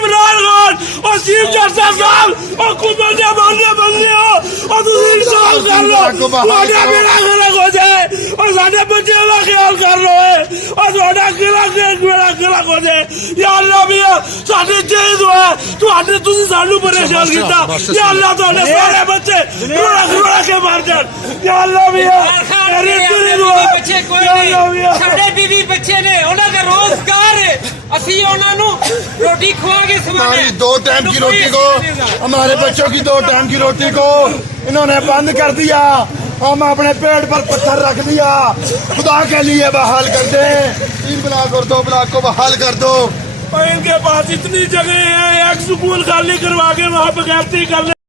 इमरान खान और chief justice साहब और कुछ बंदे बनने हो और दूसरी इंसाफ कर लो, थोड़ा मेरा गलत हो जाए और साढ़े बच्चे का ख्याल कर लो है और थोड़ा मेरा गलत हो जाए। या अल्लाह भैया साढ़े चेंज हुआ है तुझे सानू परेशान किया। या अल्लाह थोड़े सारे बच्चे रोड़ा के मार जान। या अल्लाह भैया बीवी बच्चे ने उन्होंने रोजगार असी उन्होंने रोटी खुआ के हमारी 2 टाइम की रोटी को, हमारे बच्चों की 2 टाइम की रोटी को इन्होंने बंद कर दिया। हम अपने पेट पर पत्थर रख दिया। खुदा के लिए बहाल कर दे, 3 ब्लॉक और 2 ब्लॉक को बहाल कर दो। इनके पास इतनी जगह है, एक स्कूल खाली करवा के वहाँ बगैरती कर ले।